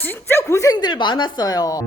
진짜 고생들 많았어요.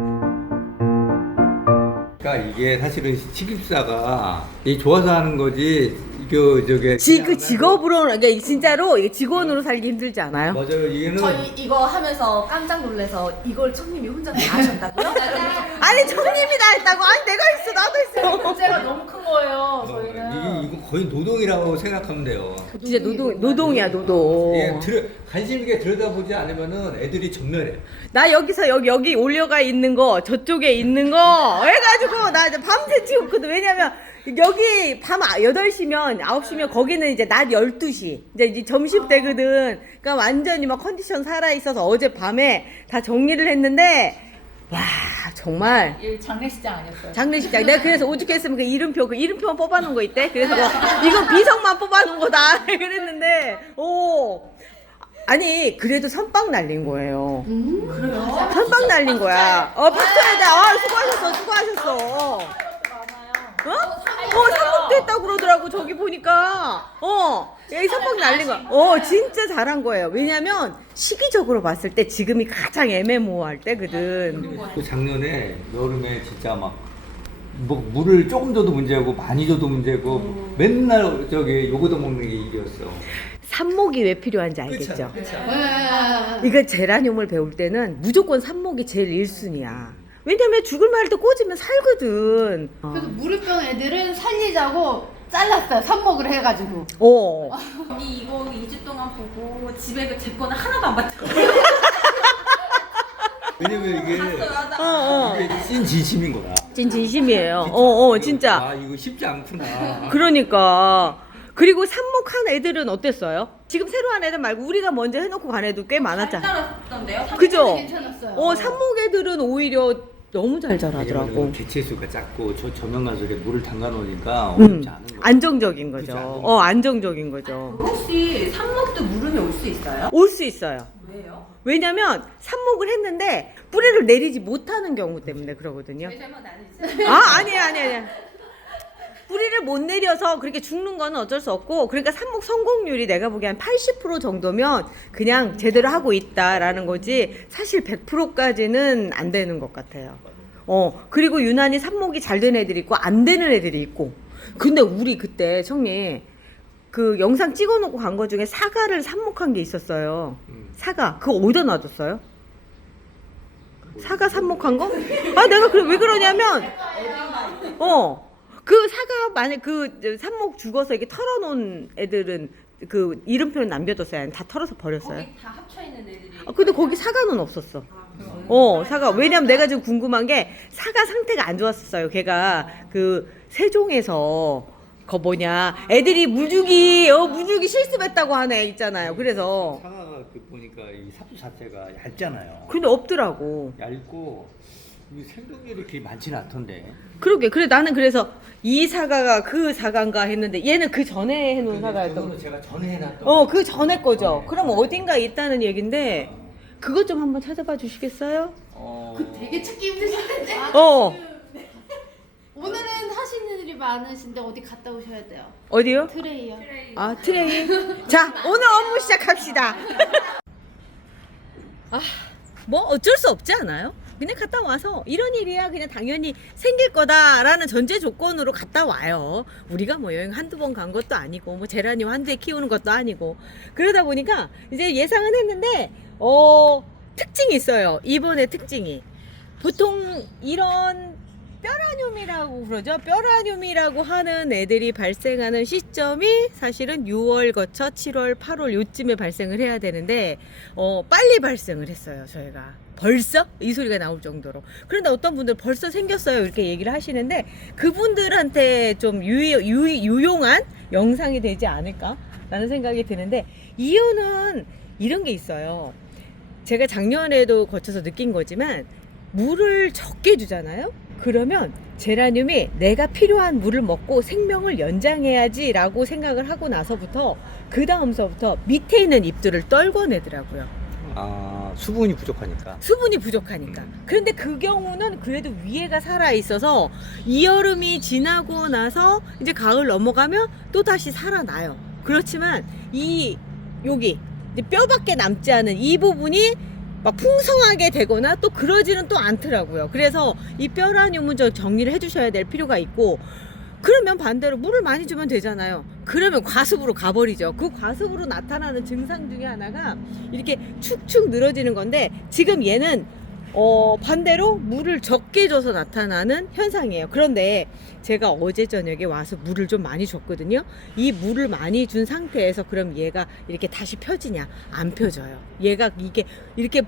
그러니까 이게 사실은 식입사가 이 좋아서 하는 거지. 저게 그 직업으로 이게 진짜로 이게 직원으로 살기 힘들지 않아요? 맞아요. 이게는 저희 이거 하면서 깜짝 놀라서 이걸 청님이 혼자 다 하셨다고요? 아니 청님이 다 했다고? 아니 내가 있어, 나도 있어. 문제가 너무 큰 거예요. 저희는. 이거 거의 노동이라고 생각하면 돼요. 진짜 노동이야 노동. 이게 관심 있게 들여다보지 않으면은 애들이 전멸해. 나 여기서 여기 올려가 있는 거 저쪽에 있는 거 해가지고 나 이제 밤새 찍었거든. 왜냐면 여기 밤 8시면 9시면 거기는 이제 낮 12시 이제 점심 때거든. 그러니까 완전히 막 컨디션 살아있어서 어젯밤에 다 정리를 했는데 와 정말 장례식장 아니었어요? 장례식장. 내가 그래서 오죽했으면 그 이름표만 뽑아놓은 거 있대. 그래서 이건 비석만 뽑아놓은 거다 그랬는데 아니 그래도 선빵 날린 거예요. 그래요? 선빵 날린 거야. 박수해야 돼. 수고하셨어. 삼목도 했다고 그러더라고. 저기 보니까 여기 선빵 날린 거야. 진짜 잘한 거예요. 왜냐면 시기적으로 봤을 때 지금이 가장 애매모호할 때거든. 그 작년에 여름에 진짜 막 뭐 물을 조금 줘도 문제고 많이 줘도 문제고 맨날 저기 요거도 먹는 게 일이었어. 삽목이 왜 필요한지 알겠죠? 그쵸? 이거 제라늄을 배울 때는 무조건 삽목이 제일 1순위야. 왜냐면 죽을 말도 꽂으면 살거든. 그래서 무릎병 애들은 살리자고 잘랐어요. 삽목을 해가지고. 언니 이거 2주 동안 보고 집에 제 거는 하나도 안 봤어요. 왜냐면 이게 이게 찐 진심인 거야. 진심이에요. 진짜. 아 이거 쉽지 않구나. 그러니까. 그리고 삽목한 애들은 어땠어요? 지금 새로 한 애들 말고 우리가 먼저 해놓고 간 애도 꽤 많았잖아. 따랐던데요? 그죠? 괜찮았어요. 삽목 애들은 오히려 너무 잘 자라더라고. 왜냐면 개체수가 작고 저명한 속에 물을 담가 놓으니까 어렵지 않은 거야. 안정적인 거죠. 그죠, 안정적인 거죠. 혹시 삽목도 물음이 올 수 있어요? 올 수 있어요. 왜요? 왜냐면 삽목을 했는데 뿌리를 내리지 못하는 경우 때문에 그러거든요. 제 잘못 아니지? 아니야. 뿌리를 못 내려서 그렇게 죽는 거는 어쩔 수 없고, 그러니까 삽목 성공률이 내가 보기엔 80% 정도면 그냥 제대로 하고 있다라는 거지 사실 100%까지는 안 되는 것 같아요. 그리고 유난히 삽목이 잘 된 애들이 있고 안 되는 애들이 있고. 근데 우리 그때 청리 그 영상 찍어놓고 간 거 중에 사과를 삽목한 게 있었어요. 사과 그거 어디다 놔뒀어요? 사과 삽목한 거? 내가 왜 그러냐면 그 사과 만약 그 삽목 죽어서 이렇게 털어놓은 애들은 그 이름표는 남겨뒀어요. 다 털어서 버렸어요. 거기 다 합쳐 있는 애들이. 근데 거기 사과는 없었어. 사과. 왜냐면 내가 지금 궁금한 게 사과 상태가 안 좋았었어요. 걔가 그 세종에서 애들이 물주기 실습했다고 하네 있잖아요. 그래서 사과가 보니까 이 삽수 자체가 얇잖아요. 근데 없더라고. 얇고 이 생존율이 그렇게 많지는 않던데. 그러게. 나는 그래서 이 사과가 그 사과인가 했는데 얘는 그 전에 해놓은 사과였던 저거는 제가 전에 해놨던. 그 전에 거죠. 그럼 어딘가 있다는 얘긴데 그것 좀 한번 찾아봐 주시겠어요? 되게 찾기 힘드실 텐데. 오늘은 하시는 일이 많으신데 어디 갔다 오셔야 돼요. 어디요? 트레이요. 트레이. 자, 오늘 업무 시작합시다. 뭐 어쩔 수 없지 않아요? 그냥 갔다 와서 이런 일이야 그냥 당연히 생길 거다라는 전제 조건으로 갔다 와요. 우리가 뭐 여행 한두 번 간 것도 아니고 뭐 제라늄 한두 해 키우는 것도 아니고 그러다 보니까 이제 예상은 했는데 특징이 있어요. 이번에 특징이 보통 이런 뼈라늄이라고 그러죠. 뼈라늄이라고 하는 애들이 발생하는 시점이 사실은 6월 거쳐 7월 8월 요쯤에 발생을 해야 되는데 빨리 발생을 했어요. 저희가 벌써 이 소리가 나올 정도로. 그런데 어떤 분들 벌써 생겼어요 이렇게 얘기를 하시는데 그분들한테 좀 유용한 영상이 되지 않을까 라는 생각이 드는데, 이유는 이런 게 있어요. 제가 작년에도 거쳐서 느낀 거지만 물을 적게 주잖아요. 그러면 제라늄이 내가 필요한 물을 먹고 생명을 연장해야지 라고 생각을 하고 나서부터 그 다음서부터 밑에 있는 잎들을 떨궈내더라고요. 수분이 부족하니까. 그런데 그 경우는 그래도 위에가 살아있어서 이 여름이 지나고 나서 이제 가을 넘어가면 또 다시 살아나요. 그렇지만 여기 이제 뼈밖에 남지 않은 이 부분이 막 풍성하게 되거나 또 그러지는 또 않더라고요. 그래서 이 뼈라늄은 좀 정리를 해주셔야 될 필요가 있고, 그러면 반대로 물을 많이 주면 되잖아요. 그러면 과습으로 가버리죠. 그 과습으로 나타나는 증상 중에 하나가 이렇게 축축 늘어지는 건데, 지금 얘는 반대로 물을 적게 줘서 나타나는 현상이에요. 그런데 제가 어제 저녁에 와서 물을 좀 많이 줬거든요. 이 물을 많이 준 상태에서 그럼 얘가 이렇게 다시 펴지냐? 안 펴져요. 얘가 이게 이렇게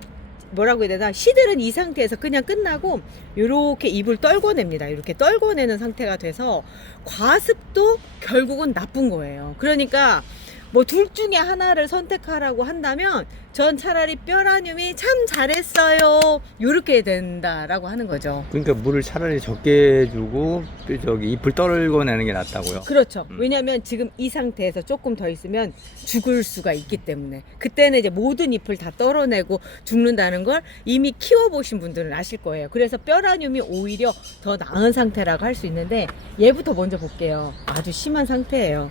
뭐라고 해야 되나, 시들은 이 상태에서 그냥 끝나고 이렇게 입을 떨궈냅니다. 이렇게 떨궈내는 상태가 돼서 과습도 결국은 나쁜 거예요. 그러니까 뭐 둘 중에 하나를 선택하라고 한다면 전 차라리 뼈라늄이 참 잘했어요, 이렇게 된다라고 하는 거죠. 그러니까 물을 차라리 적게 주고 저기 잎을 떨궈내는 게 낫다고요. 그렇죠. 왜냐하면 지금 이 상태에서 조금 더 있으면 죽을 수가 있기 때문에, 그때는 이제 모든 잎을 다 떨어내고 죽는다는 걸 이미 키워보신 분들은 아실 거예요. 그래서 뼈라늄이 오히려 더 나은 상태라고 할 수 있는데, 얘부터 먼저 볼게요. 아주 심한 상태예요.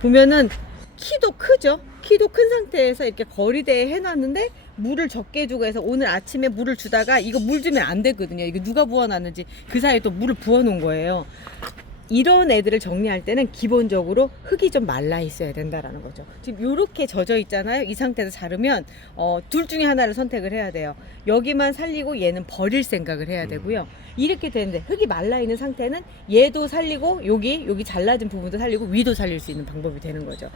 보면은 키도 크죠. 키도 큰 상태에서 이렇게 거리대에 해놨는데 물을 적게 주고 해서 오늘 아침에 물을 주다가 이거 물 주면 안 되거든요. 이거 누가 부어놨는지 그 사이에 또 물을 부어놓은 거예요. 이런 애들을 정리할 때는 기본적으로 흙이 좀 말라 있어야 된다라는 거죠. 지금 이렇게 젖어 있잖아요. 이 상태에서 자르면 둘 중에 하나를 선택을 해야 돼요. 여기만 살리고 얘는 버릴 생각을 해야 되고요. 이렇게 되는데 흙이 말라 있는 상태는 얘도 살리고 여기 잘라진 부분도 살리고 위도 살릴 수 있는 방법이 되는 거죠.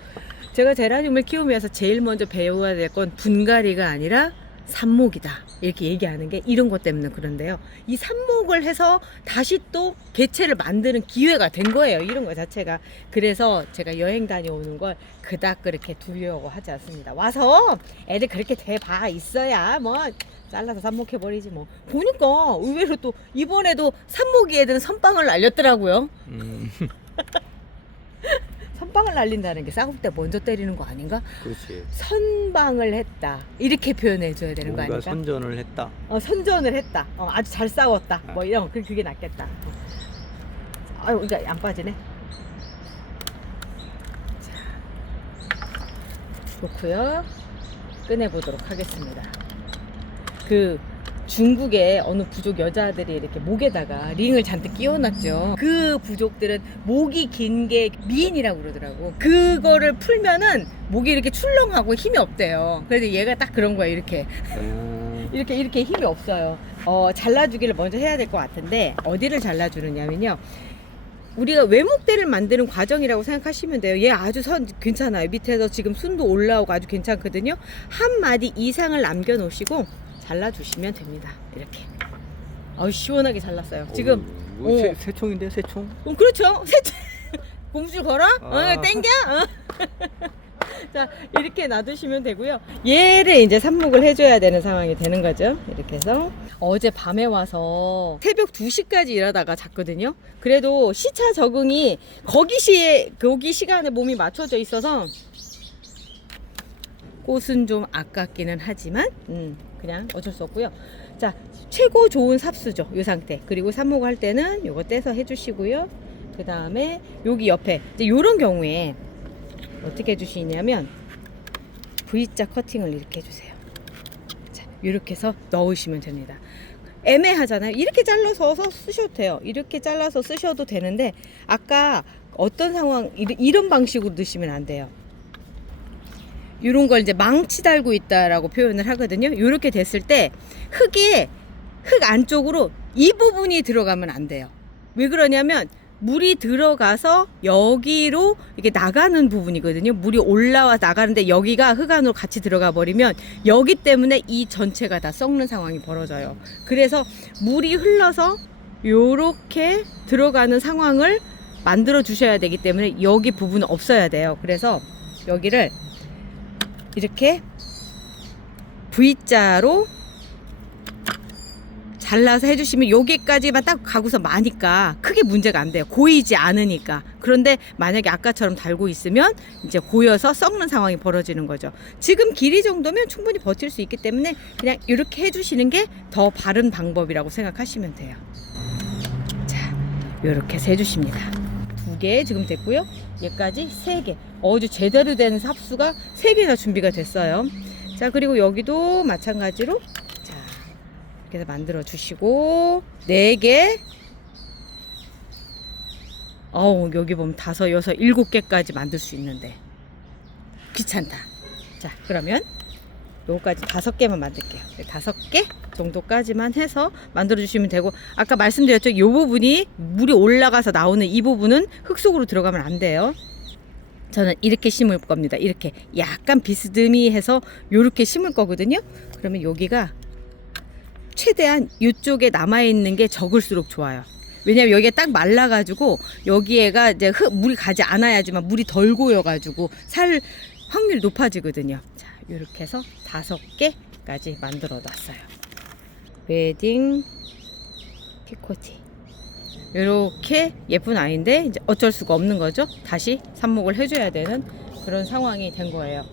제가 제라늄을 키우면서 제일 먼저 배워야 될 건 분갈이가 아니라 삽목이다, 이렇게 얘기하는 게 이런 것 때문에 그런데요. 이 삽목을 해서 다시 또 개체를 만드는 기회가 된 거예요, 이런 거 자체가. 그래서 제가 여행 다녀오는 걸 그닥 그렇게 두려고 하지 않습니다. 와서 애들 그렇게 돼봐 있어야 뭐 잘라서 삽목해버리지 뭐. 보니까 의외로 또 이번에도 삽목이 애들은 선빵을 날렸더라고요. 선방을 날린다는 게 싸울 때 먼저 때리는 거 아닌가? 그렇지. 선방을 했다, 이렇게 표현해 줘야 되는 거 뭔가 아닐까? 선전을 했다. 선전을 했다, 아주 잘 싸웠다, 뭐 이런, 그게 낫겠다. 아유, 이거 안 빠지네. 자, 좋고요. 꺼내보도록 하겠습니다. 그 중국의 어느 부족 여자들이 이렇게 목에다가 링을 잔뜩 끼워놨죠. 그 부족들은 목이 긴 게 미인이라고 그러더라고. 그거를 풀면은 목이 이렇게 출렁하고 힘이 없대요. 그래서 얘가 딱 그런 거야. 이렇게 이렇게 힘이 없어요. 잘라주기를 먼저 해야 될 것 같은데, 어디를 잘라주느냐면요, 우리가 외목대를 만드는 과정이라고 생각하시면 돼요. 얘 아주 괜찮아요. 밑에서 지금 순도 올라오고 아주 괜찮거든요. 한 마디 이상을 남겨 놓으시고 잘라주시면 됩니다. 이렇게. 시원하게 잘랐어요. 지금. 새총인데, 새총? 그렇죠. 고무줄 걸어? 땡겨? 자, 이렇게 놔두시면 되고요. 얘를 이제 삽목을 해줘야 되는 상황이 되는 거죠. 이렇게 해서. 어제 밤에 와서 새벽 2시까지 일하다가 잤거든요. 그래도 시차 적응이 거기 시간에 몸이 맞춰져 있어서 꽃은 좀 아깝기는 하지만 그냥 어쩔 수 없고요. 자, 최고 좋은 삽수죠, 이 상태. 그리고 삽목할 때는 요거 떼서 해주시고요. 그 다음에 여기 옆에 이제 요런 경우에 어떻게 해주시냐면 V자 커팅을 이렇게 해주세요. 자, 이렇게 해서 넣으시면 됩니다. 애매하잖아요. 이렇게 잘라서 쓰셔도 돼요. 이렇게 잘라서 쓰셔도 되는데, 아까 어떤 상황, 이런 방식으로 넣으시면 안 돼요. 이런 걸 이제 망치 달고 있다라고 표현을 하거든요. 이렇게 됐을 때 흙 안쪽으로 이 부분이 들어가면 안 돼요. 왜 그러냐면 물이 들어가서 여기로 이렇게 나가는 부분이거든요. 물이 올라와 나가는데 여기가 흙 안으로 같이 들어가 버리면 여기 때문에 이 전체가 다 썩는 상황이 벌어져요. 그래서 물이 흘러서 요렇게 들어가는 상황을 만들어 주셔야 되기 때문에 여기 부분은 없어야 돼요. 그래서 여기를 이렇게 V자로 잘라서 해주시면 여기까지만 딱 가고서 마니까 크게 문제가 안 돼요. 고이지 않으니까. 그런데 만약에 아까처럼 달고 있으면 이제 고여서 썩는 상황이 벌어지는 거죠. 지금 길이 정도면 충분히 버틸 수 있기 때문에 그냥 이렇게 해주시는 게 더 바른 방법이라고 생각하시면 돼요. 자, 이렇게 해서 해주십니다. 2개 지금 됐고요. 얘까지 3개. 아주 제대로 된 삽수가 3개나 준비가 됐어요. 자, 그리고 여기도 마찬가지로 이렇게 해서 만들어 주시고 4개. 어우, 여기 보면 5, 6, 7개까지 만들 수 있는데 귀찮다. 자, 그러면 요거까지 5개만 만들게요. 5개 정도까지만 해서 만들어 주시면 되고, 아까 말씀드렸죠, 이 부분이 물이 올라가서 나오는 이 부분은 흙 속으로 들어가면 안 돼요. 저는 이렇게 심을 겁니다. 이렇게 약간 비스듬히해서 요렇게 심을 거거든요. 그러면 여기가 최대한 이쪽에 남아있는 게 적을수록 좋아요. 왜냐면 여기가 딱 말라가지고 여기에가 이제 물이 가지 않아야지만 물이 덜 고여가지고 살 확률이 높아지거든요. 자, 이렇게 해서 5개까지 만들어 놨어요. 웨딩 피코티. 이렇게 예쁜 아이인데 이제 어쩔 수가 없는 거죠. 다시 삽목을 해줘야 되는 그런 상황이 된 거예요.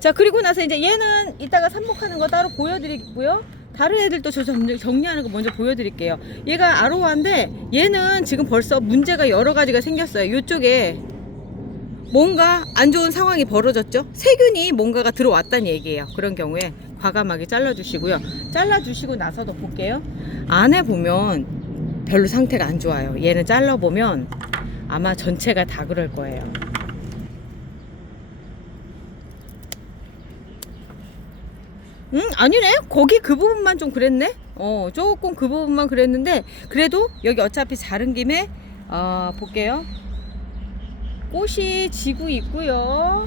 자, 그리고 나서 이제 얘는 이따가 삽목하는 거 따로 보여드리고요. 다른 애들도 저 정리하는 거 먼저 보여드릴게요. 얘가 아로하인데 얘는 지금 벌써 문제가 여러 가지가 생겼어요. 이쪽에 뭔가 안 좋은 상황이 벌어졌죠. 세균이 뭔가가 들어왔다는 얘기예요. 그런 경우에 과감하게 잘라주시고요. 잘라주시고 나서도 볼게요. 안에 보면 별로 상태가 안 좋아요. 얘는 잘라보면 아마 전체가 다 그럴 거예요. 아니네. 거기 그 부분만 좀 그랬네. 조금 그 부분만 그랬는데 그래도 여기 어차피 자른 김에 볼게요. 꽃이 지고 있고요.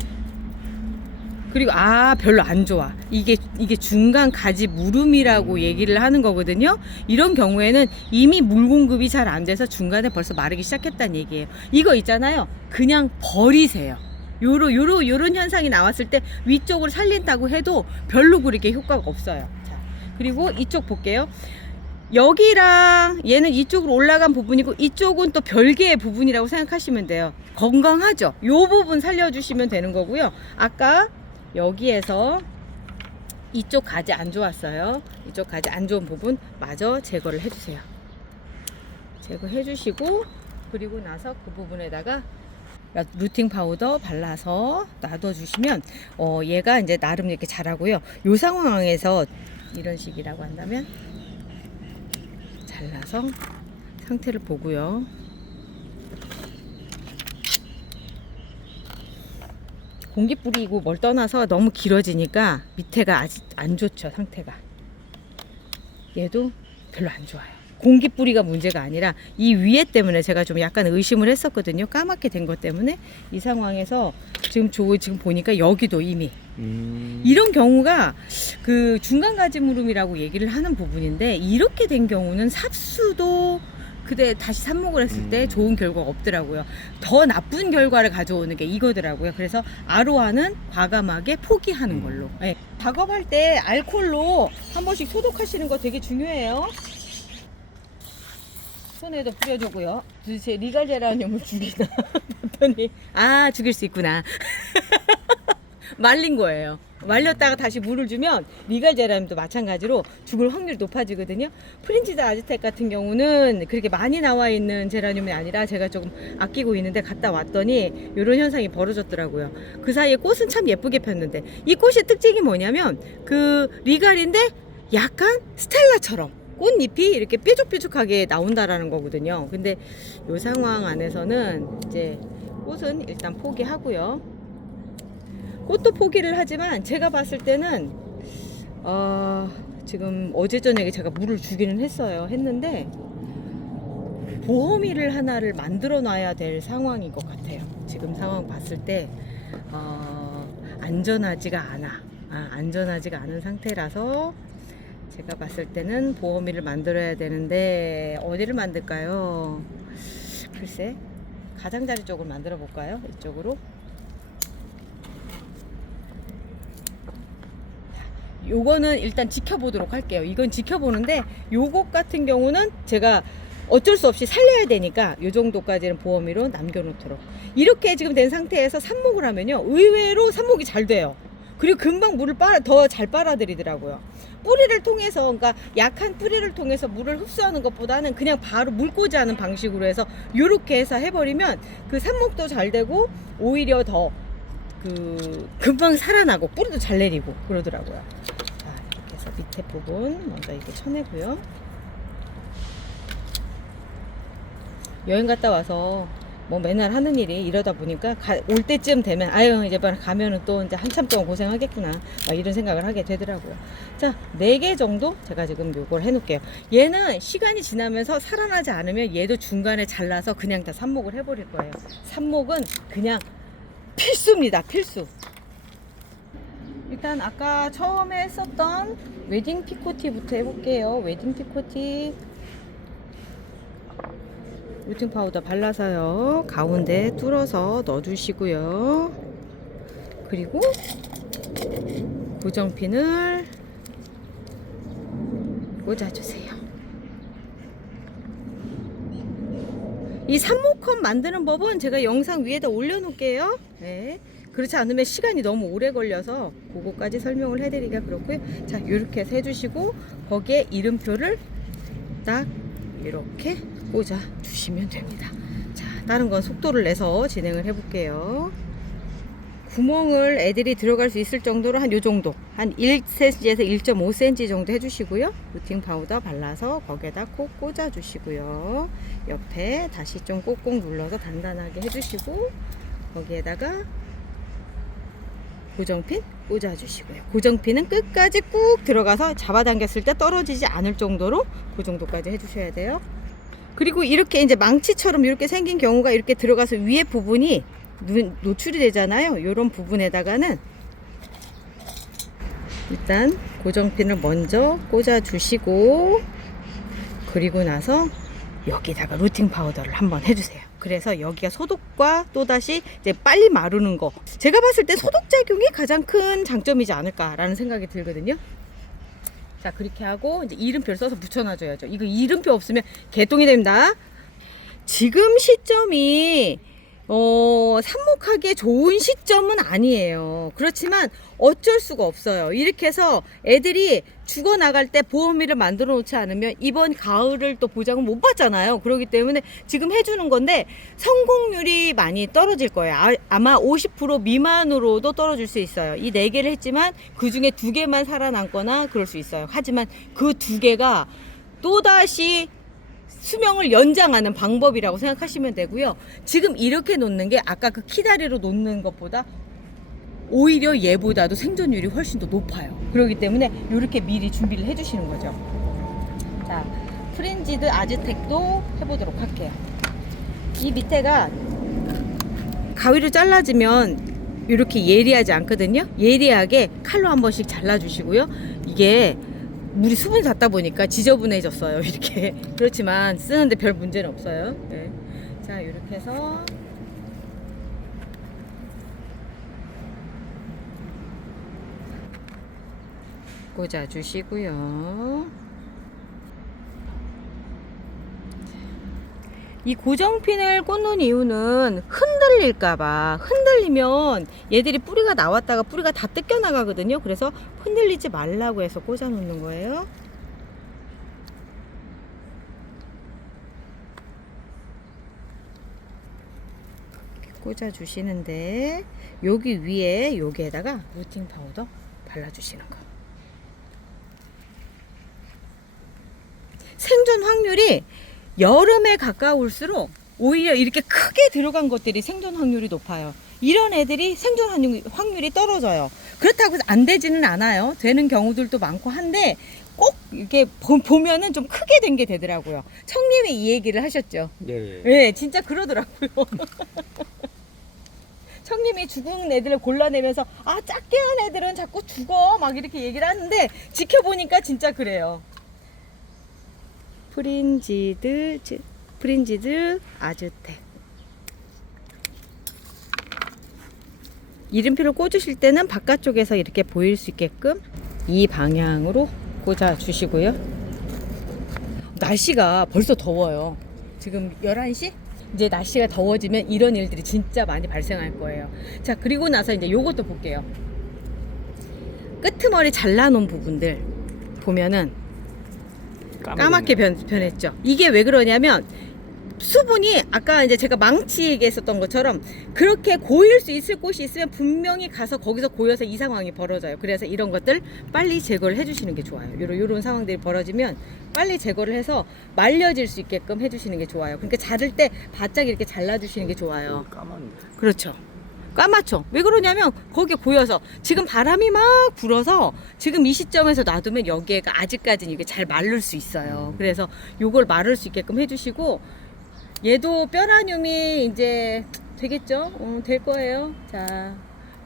그리고 별로 안 좋아. 이게 중간 가지 무름이라고 얘기를 하는 거거든요. 이런 경우에는 이미 물 공급이 잘 안 돼서 중간에 벌써 마르기 시작했다는 얘기예요. 이거 있잖아요. 그냥 버리세요. 요런 현상이 나왔을 때 위쪽을 살린다고 해도 별로 그렇게 효과가 없어요. 자, 그리고 이쪽 볼게요. 여기랑 얘는 이쪽으로 올라간 부분이고 이쪽은 또 별개의 부분이라고 생각하시면 돼요. 건강하죠? 요 부분 살려주시면 되는 거고요. 아까 여기에서 이쪽 가지 안 좋았어요. 이쪽 가지 안 좋은 부분 마저 제거를 해주세요. 제거해 주시고, 그리고 나서 그 부분에다가 루팅 파우더 발라서 놔둬주시면 얘가 이제 나름 이렇게 자라고요. 요 상황에서 이런 식이라고 한다면 잘라서 상태를 보고요. 공기 뿌리고 뭘 떠나서 너무 길어지니까 밑에가 아직 안 좋죠. 상태가 얘도 별로 안 좋아요. 공기 뿌리가 문제가 아니라 이 위에 때문에 제가 좀 약간 의심을 했었거든요. 까맣게 된 것 때문에. 이 상황에서 지금 보니까 여기도 이미 이런 경우가 그 중간 가지무름이라고 얘기를 하는 부분인데, 이렇게 된 경우는 삽수도 그때 다시 삽목을 했을 때 좋은 결과가 없더라고요. 더 나쁜 결과를 가져오는 게 이거더라고요. 그래서 아로하는 과감하게 포기하는 걸로. 네. 작업할 때 알코올로 한 번씩 소독하시는 거 되게 중요해요. 손에도 뿌려주고요. 도대체 리갈제라늄을 죽이나 봤더니 죽일 수 있구나. 말린 거예요. 말렸다가 다시 물을 주면 리갈제라늄도 마찬가지로 죽을 확률이 높아지거든요. 프린지드 아즈텍 같은 경우는 그렇게 많이 나와 있는 제라늄이 아니라 제가 조금 아끼고 있는데 갔다 왔더니 이런 현상이 벌어졌더라고요. 그 사이에 꽃은 참 예쁘게 폈는데, 이 꽃의 특징이 뭐냐면 그 리갈인데 약간 스텔라처럼 꽃잎이 이렇게 뾰족뾰족하게 나온다라는 거거든요. 근데 이 상황 안에서는 이제 꽃은 일단 포기하고요. 꽃도 포기를 하지만 제가 봤을 때는 지금 어제 저녁에 제가 물을 주기는 했는데 보호미를 하나를 만들어 놔야 될 상황인 것 같아요. 지금 상황 봤을 때 안전하지가 않은 상태라서 제가 봤을 때는 보호미를 만들어야 되는데 어디를 만들까요? 글쎄, 가장자리 쪽을 만들어 볼까요? 이쪽으로. 요거는 일단 지켜보도록 할게요. 이건 지켜보는데 요것 같은 경우는 제가 어쩔 수 없이 살려야 되니까 요 정도까지는 보호미로 남겨놓도록. 이렇게 지금 된 상태에서 삽목을 하면요, 의외로 삽목이 잘 돼요. 그리고 금방 물을 더 잘 빨아들이더라고요. 뿌리를 통해서, 그러니까 약한 뿌리를 통해서 물을 흡수하는 것보다는 그냥 바로 물 꽂이하는 방식으로 해서 요렇게 해서 해버리면 그 삽목도 잘 되고 오히려 더 금방 살아나고 뿌리도 잘 내리고 그러더라고요. 자, 이렇게 해서 자, 밑에 부분 먼저 이렇게 쳐내고요. 여행 갔다 와서 뭐 맨날 하는 일이 이러다 보니까 올 때쯤 되면 아유 이제 가면은 또 이제 한참 동안 고생하겠구나 막 이런 생각을 하게 되더라고요. 자, 4개 정도 제가 지금 요걸 해 놓을게요. 얘는 시간이 지나면서 살아나지 않으면 얘도 중간에 잘라서 그냥 다 삽목을 해버릴 거예요. 삽목은 그냥 필수입니다. 필수. 일단 아까 처음에 했었던 웨딩 피코티부터 해볼게요. 웨딩 피코티 루팅 파우더 발라서요 가운데 뚫어서 넣어주시고요. 그리고 고정핀을 꽂아주세요. 이 삽목컵 만드는 법은 제가 영상 위에다 올려놓을게요. 네. 그렇지 않으면 시간이 너무 오래 걸려서 그거까지 설명을 해드리기가 그렇고요. 자, 이렇게 해서 해주시고 거기에 이름표를 딱 이렇게 꽂아 주시면 됩니다. 자, 다른 건 속도를 내서 진행을 해볼게요. 구멍을 애들이 들어갈 수 있을 정도로 한 요 정도, 한 1cm에서 1.5cm 정도 해주시고요. 루팅 파우더 발라서 거기에다 꼭 꽂아 주시고요. 옆에 다시 좀 꼭꼭 눌러서 단단하게 해주시고 거기에다가 고정핀 꽂아 주시고요. 고정핀은 끝까지 꾹 들어가서 잡아당겼을 때 떨어지지 않을 정도로 그 정도까지 해주셔야 돼요. 그리고 이렇게 이제 망치처럼 이렇게 생긴 경우가 이렇게 들어가서 위에 부분이 노출이 되잖아요. 이런 부분에다가는 일단 고정핀을 먼저 꽂아 주시고 그리고 나서 여기다가 루팅 파우더를 한번 해주세요. 그래서 여기가 소독과 또다시 이제 빨리 마르는 거, 제가 봤을 때 소독 작용이 가장 큰 장점이지 않을까라는 생각이 들거든요. 자, 그렇게 하고 이제 이름표를 써서 붙여놔줘야죠. 이거 이름표 없으면 개똥이 됩니다. 지금 시점이 삽목하기에 좋은 시점은 아니에요. 그렇지만 어쩔 수가 없어요. 이렇게 해서 애들이 죽어나갈 때 보호미를 만들어 놓지 않으면 이번 가을을 또 보장을 못 받잖아요. 그렇기 때문에 지금 해주는 건데 성공률이 많이 떨어질 거예요. 아마 50% 미만으로도 떨어질 수 있어요. 이 4개를 했지만 그 중에 2개만 살아남거나 그럴 수 있어요. 하지만 그 2개가 또다시 수명을 연장하는 방법이라고 생각하시면 되고요. 지금 이렇게 놓는 게 아까 그 키다리로 놓는 것보다 오히려 얘보다도 생존율이 훨씬 더 높아요. 그렇기 때문에 이렇게 미리 준비를 해주시는 거죠. 자, 프린지드 아즈텍도 해보도록 할게요. 이 밑에가 가위로 잘라지면 이렇게 예리하지 않거든요. 예리하게 칼로 한 번씩 잘라주시고요. 이게 물이 수분이 닿다 보니까 지저분해졌어요. 이렇게. 그렇지만 쓰는데 별 문제는 없어요. 네. 자, 이렇게 해서 꽂아 주시고요. 이 고정핀을 꽂는 이유는 흔들릴까봐. 흔들리면 얘들이 뿌리가 나왔다가 뿌리가 다 뜯겨 나가거든요. 그래서 흔들리지 말라고 해서 꽂아 놓는 거예요. 꽂아 주시는데 여기 위에 여기에다가 루팅 파우더 발라 주시는 거. 생존 확률이 여름에 가까울수록 오히려 이렇게 크게 들어간 것들이 생존 확률이 높아요. 이런 애들이 생존 확률이 떨어져요. 그렇다고 해서 안 되지는 않아요. 되는 경우들도 많고 한데 꼭 이렇게 보면은 좀 크게 된 게 되더라고요. 청님이 이 얘기를 하셨죠. 네. 네, 진짜 그러더라고요. 청님이 죽은 애들을 골라내면서 아, 작게 한 애들은 자꾸 죽어 막 이렇게 얘기를 하는데 지켜보니까 진짜 그래요. 프린지드 아즈텍. 이름표를 꽂으실 때는 바깥쪽에서 이렇게 보일 수 있게끔 이 방향으로 꽂아 주시고요. 날씨가 벌써 더워요. 지금 11시? 이제 날씨가 더워지면 이런 일들이 진짜 많이 발생할 거예요. 자, 그리고 나서 이제 요것도 볼게요. 끄트머리 잘라놓은 부분들 보면은 까맣게 변했죠. 이게 왜 그러냐면 수분이 아까 이제 제가 망치 얘기했었던 것처럼 그렇게 고일 수 있을 곳이 있으면 분명히 가서 거기서 고여서 이 상황이 벌어져요. 그래서 이런 것들 빨리 제거를 해주시는 게 좋아요. 요런 상황들이 벌어지면 빨리 제거를 해서 말려질 수 있게끔 해주시는 게 좋아요. 그러니까 자를 때 바짝 이렇게 잘라주시는 게 좋아요. 까만. 그렇죠. 까맣죠. 왜 그러냐면 거기에 고여서 지금 바람이 막 불어서 지금 이 시점에서 놔두면 여기에가 아직까지는 이게 잘 마를 수 있어요. 그래서 요걸 마를 수 있게끔 해주시고 얘도 뼈라늄이 이제 되겠죠? 될 거예요. 자,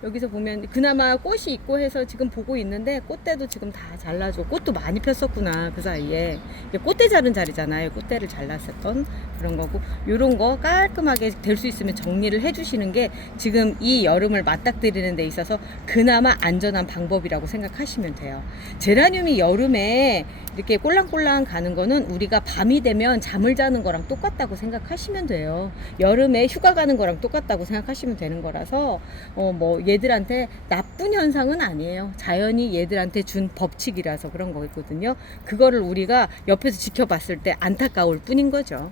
여기서 보면 그나마 꽃이 있고 해서 지금 보고 있는데 꽃대도 지금 다 잘라주고 꽃도 많이 폈었구나 그 사이에. 이게 꽃대 자른 자리잖아요. 꽃대를 잘랐었던 그런 거고 요런 거 깔끔하게 될 수 있으면 정리를 해주시는 게 지금 이 여름을 맞닥뜨리는 데 있어서 그나마 안전한 방법이라고 생각하시면 돼요. 제라늄이 여름에 이렇게 꼴랑꼴랑 가는 거는 우리가 밤이 되면 잠을 자는 거랑 똑같다고 생각하시면 돼요. 여름에 휴가 가는 거랑 똑같다고 생각하시면 되는 거라서 뭐 얘들한테 나쁜 현상은 아니에요. 자연이 얘들한테 준 법칙이라서 그런 거거든요. 그거를 우리가 옆에서 지켜봤을 때 안타까울 뿐인 거죠.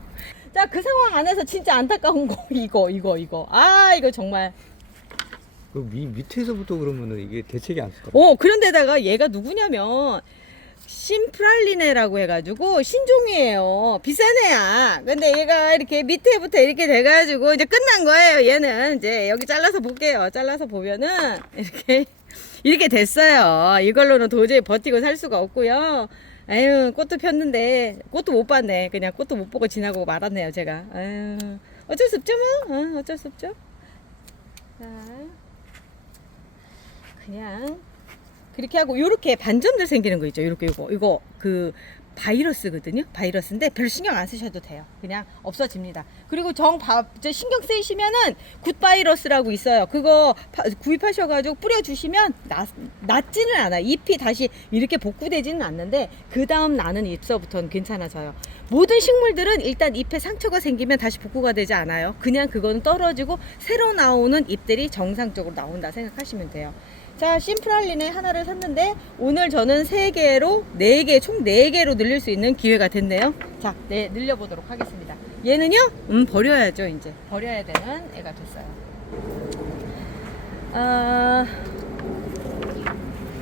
자, 그 상황 안에서 진짜 안타까운 거 이거. 아, 이거 정말. 그 밑에서부터 그러면은 이게 대책이 안 쓸까? 그런데다가 얘가 누구냐면 심프랄리네라고 해가지고 신종이에요. 비싼 애야. 근데 얘가 이렇게 밑에부터 이렇게 돼가지고 이제 끝난 거예요. 얘는 이제 여기 잘라서 볼게요. 잘라서 보면은 이렇게 됐어요. 이걸로는 도저히 버티고 살 수가 없고요. 아유, 꽃도 폈는데 꽃도 못 봤네. 그냥 꽃도 못 보고 지나고 말았네요, 제가. 아유, 어쩔 수 없죠, 뭐. 어쩔 수 없죠. 자, 그냥 그렇게 하고 요렇게 반점들 생기는 거 있죠. 요렇게 이거 그 바이러스거든요. 바이러스인데 별 신경 안 쓰셔도 돼요. 그냥 없어집니다. 그리고 신경 쓰이시면은 굿바이러스라고 있어요. 그거 구입하셔가지고 뿌려주시면 낫지는 않아요. 잎이 다시 이렇게 복구되지는 않는데 그 다음 나는 잎서부터는 괜찮아져요. 모든 식물들은 일단 잎에 상처가 생기면 다시 복구가 되지 않아요. 그냥 그거는 떨어지고 새로 나오는 잎들이 정상적으로 나온다 생각하시면 돼요. 자, 심프랄리네 하나를 샀는데 오늘 저는 3개로 4개 총 4개로 늘릴 수 있는 기회가 됐네요. 자, 네, 늘려보도록 하겠습니다. 얘는요, 버려야죠. 이제 버려야 되는 애가 됐어요.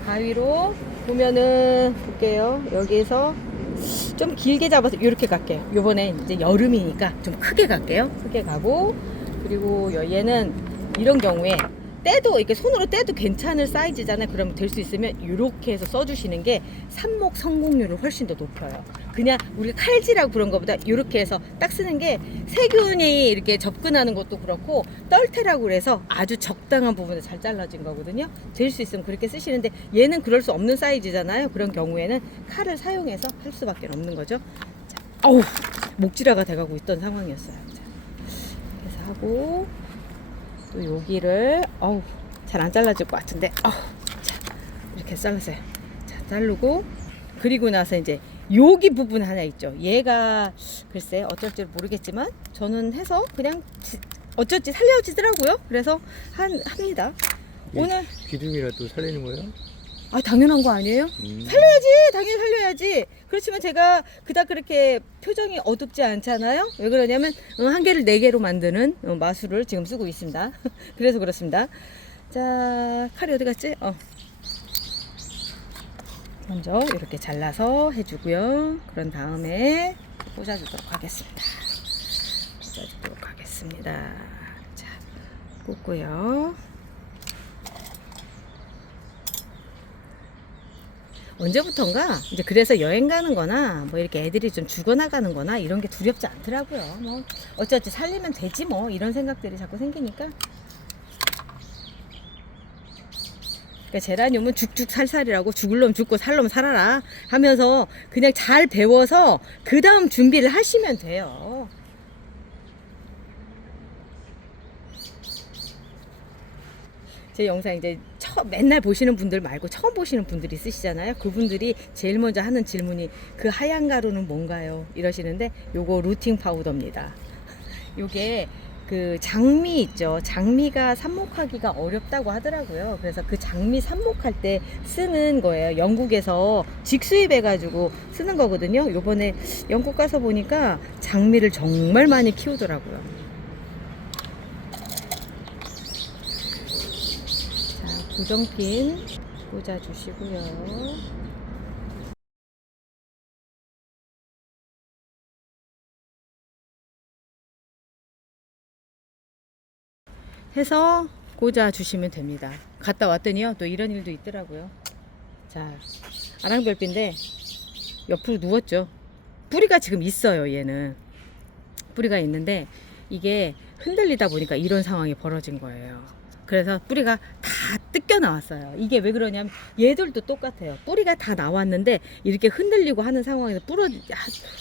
가위로 보면은 볼게요. 여기에서 좀 길게 잡아서 이렇게 갈게요. 요번에 이제 여름이니까 좀 크게 갈게요. 크게 가고, 그리고 얘는 이런 경우에 떼도 이렇게 손으로 떼도 괜찮을 사이즈잖아요. 그러면 될 수 있으면 이렇게 해서 써주시는 게 삽목 성공률을 훨씬 더 높여요. 그냥 우리 칼질하고 그런 것보다 이렇게 해서 딱 쓰는 게 세균이 이렇게 접근하는 것도 그렇고 떨테라고 그래서 아주 적당한 부분에 잘 잘라진 거거든요. 될 수 있으면 그렇게 쓰시는데 얘는 그럴 수 없는 사이즈잖아요. 그런 경우에는 칼을 사용해서 할 수밖에 없는 거죠. 자, 어우, 목질화가 돼가고 있던 상황이었어요. 자, 이렇게 해서 하고 또 여기를 잘 안 잘라질 것 같은데 자, 이렇게 잘랐어요. 자, 자르고 그리고 나서 이제 여기 부분 하나 있죠. 얘가 글쎄 어쩔지 모르겠지만 저는 해서 그냥 어쩔지 살려지더라고요. 그래서 합니다. 오늘 기둥이라도 살리는 거예요? 당연한 거 아니에요? 살려야지, 당연히 살려야지. 그렇지만 제가 그닥 그렇게 표정이 어둡지 않잖아요. 왜 그러냐면 한 개를 4개로 만드는 마술을 지금 쓰고 있습니다. 그래서 그렇습니다. 자, 칼이 어디 갔지? 먼저 이렇게 잘라서 해주고요. 그런 다음에 꽂아주도록 하겠습니다. 자, 꽂고요. 언제부턴가 이제 그래서 여행 가는 거나 뭐 이렇게 애들이 좀 죽어나가는 거나 이런 게 두렵지 않더라고요. 뭐 어쩌지 살리면 되지 뭐 이런 생각들이 자꾸 생기니까. 그러니까 제라늄은 죽죽 살살이라고 죽을 놈 죽고 살 놈 살아라 하면서 그냥 잘 배워서 그 다음 준비를 하시면 돼요. 제 영상 이제 맨날 보시는 분들 말고 처음 보시는 분들이 있으시잖아요. 그분들이 제일 먼저 하는 질문이 그 하얀 가루는 뭔가요? 이러시는데 요거 루팅 파우더입니다. 요게 그 장미 있죠. 장미가 삽목하기가 어렵다고 하더라고요. 그래서 그 장미 삽목할 때 쓰는 거예요. 영국에서 직수입해가지고 쓰는 거거든요. 요번에 영국 가서 보니까 장미를 정말 많이 키우더라고요. 자, 고정핀 꽂아주시고요. 해서 꽂아 주시면 됩니다. 갔다 왔더니요 또 이런 일도 있더라고요. 자, 아랑별빛인데 옆으로 누웠죠. 뿌리가 지금 있어요. 얘는 뿌리가 있는데 이게 흔들리다 보니까 이런 상황이 벌어진 거예요. 그래서 뿌리가 다 뜯겨 나왔어요. 이게 왜 그러냐면 얘들도 똑같아요. 뿌리가 다 나왔는데 이렇게 흔들리고 하는 상황에서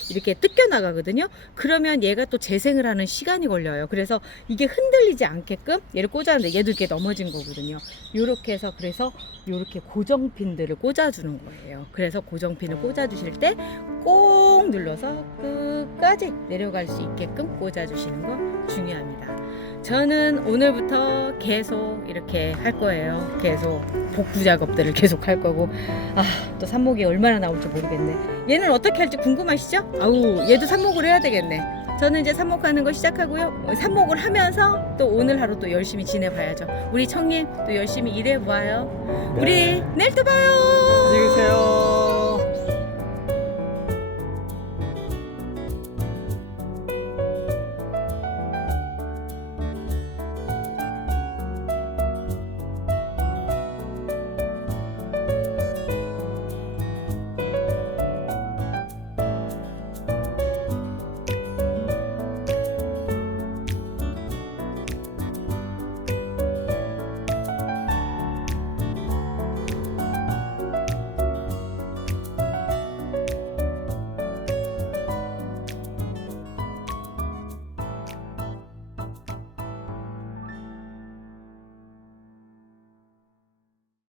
이렇게 뜯겨 나가거든요. 그러면 얘가 또 재생을 하는 시간이 걸려요. 그래서 이게 흔들리지 않게끔 얘를 꽂았는데 얘도 이렇게 넘어진 거거든요. 요렇게 해서 그래서 요렇게 고정핀들을 꽂아주는 거예요. 그래서 고정핀을 꽂아주실 때 꼭 눌러서 끝까지 내려갈 수 있게끔 꽂아주시는 거 중요합니다. 저는 오늘부터 계속 이렇게 할 거예요. 계속 복구 작업들을 계속 할 거고, 또 삽목이 얼마나 나올지 모르겠네. 얘는 어떻게 할지 궁금하시죠? 아우, 얘도 삽목을 해야 되겠네. 저는 이제 삽목하는 거 시작하고요. 삽목을 하면서 또 오늘 하루 또 열심히 지내봐야죠. 우리 청님 또 열심히 일해봐요. 네. 우리 내일 또 봐요. 안녕히 계세요.